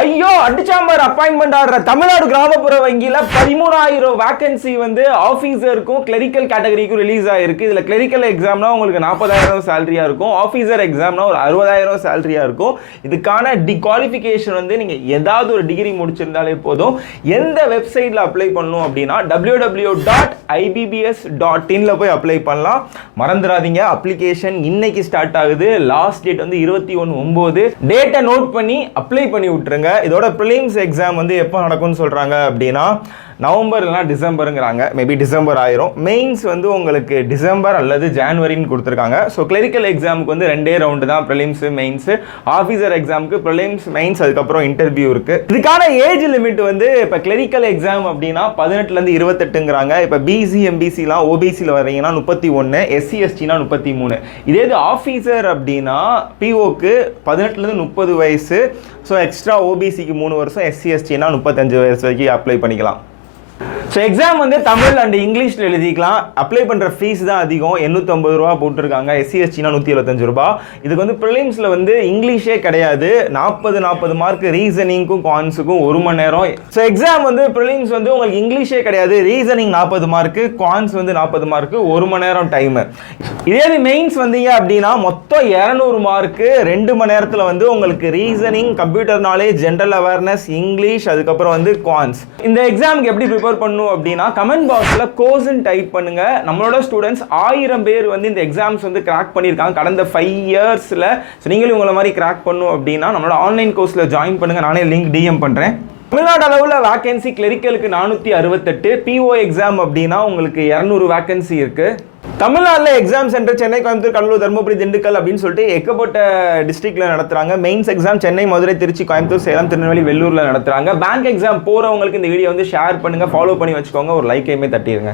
ஐயோ அடிச்சாம்பர் அப்பாயின்மெண்ட் ஆடுற தமிழ்நாடு கிராமப்புற வங்கியில 13,000 வேகன்சி வந்து ஆபீசருக்கும் கிளரிக்கல் கேட்டகரிக்கும் ரிலீஸ் ஆயிருக்கு. இதுல கிளரிக்கல் எக்ஸாம்னா உங்களுக்கு 40,000 சேலரியா இருக்கும், ஆபீசர் எக்ஸாம்னா ஒரு 60,000 சேலரியா இருக்கும். இதுக்கான குவாலிஃபிகேஷன் வந்து நீங்க ஏதாவது ஒரு டிகிரி முடிச்சிருந்தாலே போதும். எந்த வெப்சைட்ல அப்ளை பண்ணணும் அப்படின்னா www.ibbs.in போய் அப்ளை பண்ணலாம். மறந்துடாதீங்க, அப்ளிகேஷன் இன்னைக்கு ஸ்டார்ட் ஆகுது. லாஸ்ட் டேட் வந்து 21/9. டேட்டை நோட் பண்ணி அப்ளை பண்ணி விட்டுருங்க. இதோட prelims எக்ஸாம் வந்து எப்போ நடக்கும்னு சொல்றாங்க அப்படின்னா நவம்பர் இல்லைனா டிசம்பருங்கிறாங்க. மேபி டிசம்பர் ஆயிரும். மெயின்ஸ் வந்து உங்களுக்கு டிசம்பர் அல்லது ஜான்வரின்னு கொடுத்துருக்காங்க. ஸோ கிளரிக்கல் எக்ஸாமுக்கு வந்து 2 ரவுண்டு தான், ப்ரிலிம்ஸ் மெயின்ஸ். ஆஃபீஸர் எக்ஸாமுக்கு ப்ரிலிம்ஸ் மெயின்ஸ் அதுக்கப்புறம் இன்டர்வியூ இருக்கு. இதுக்கான ஏஜ் லிமிட் வந்து இப்போ கிளரிக்கல் எக்ஸாம் அப்படின்னா 18லேருந்து 28ங்கிறாங்க. இப்போ பிசி எம்பிசிலாம் ஓபிசியில் வரீங்கன்னா 31, எஸ்சி எஸ்டினா 33. இதே இது ஆஃபீஸர் அப்படின்னா பிஓக்கு 18லேருந்து 30 வயசு. ஸோ எக்ஸ்ட்ரா ஓபிசிக்கு 3 வருஷம், எஸ்சி எஸ்டினா 35 வயசு வரைக்கும் அப்ளை பண்ணிக்கலாம். ஸோ எக்ஸாம் வந்து தமிழ் அண்ட் இங்கிலீஷில் எழுதிக்கலாம். அப்ளை பண்ணுற ஃபீஸ் தான் அதிகம், 850 ரூபா போட்டிருக்காங்க. எஸ்சி எஸ்டினா 175 ரூபா. இதுக்கு வந்து ப்ரிலிம்ஸில் வந்து இங்கிலீஷே கிடையாது. 40 மார்க் ரீசனிங்க்கும் கான்ஸுக்கும் 1 மணி நேரம். ஸோ எக்ஸாம் வந்து ப்ரிலிம்ஸ் வந்து உங்களுக்கு இங்கிலீஷே கிடையாது, ரீசனிங் 40 மார்க்கு, கான்ஸ் வந்து 40 மார்க்கு, 1 மணி நேரம் டைமு. இதே மெயின்ஸ் வந்தீங்க அப்படின்னா மொத்தம் 200 மார்க்கு, 2 மணி நேரத்தில் வந்து உங்களுக்கு reasoning, computer knowledge, general awareness, English, அதுக்கப்புறம் வந்து கான்ஸ். இந்த எக்ஸாமுக்கு எப்படி ப்ரிப்பேர் பண்ணணும் அப்படின்னா கமெண்ட் பாக்ஸ்ல கோர்ஸ்ன்னு டைப் பண்ணுங்க. நம்மளோட ஸ்டூடெண்ட்ஸ் 1000 பேர் வந்து இந்த எக்ஸாம்ஸ் வந்து கிராக் பண்ணியிருக்காங்க கடந்த 5 இயர்ஸ்ல. நீங்களும் உங்களை மாதிரி கிராக் பண்ணும் அப்படின்னா நம்மளோட ஆன்லைன் கோர்ஸ்ல ஜாயின் பண்ணுங்க. நானே லிங்க் டிஎம் பண்றேன். தமிழ்நாடு அளவில் வேகன்சி கிளரிக்கலுக்கு 468, பிஓ எக்ஸாம் அப்படின்னா உங்களுக்கு 200 வேகன்சி இருக்கு. தமிழ்நாட்டில் எக்ஸாம் சென்டர் சென்னை, கோயம்புத்தூர், கடலூர், தருமபுரி, திண்டுக்கல் அப்படின்னு சொல்லிட்டு ஏகப்பட்ட டிஸ்ட்ரிக்ட்ல நடத்துறாங்க. மெயின்ஸ் எக்ஸாம் சென்னை, மதுரை, திருச்சி, கோயம்புத்தூர், சேலம், திருநெல்வேலி, வெள்ளூர்ல நடத்துறாங்க. பேங்க் எக்ஸாம் போறவங்களுக்கு இந்த வீடியோ வந்து ஷேர் பண்ணுங்க, ஃபாலோ பண்ணி வச்சுக்கோங்க, ஒரு லைக்கையுமே தட்டிடுங்க.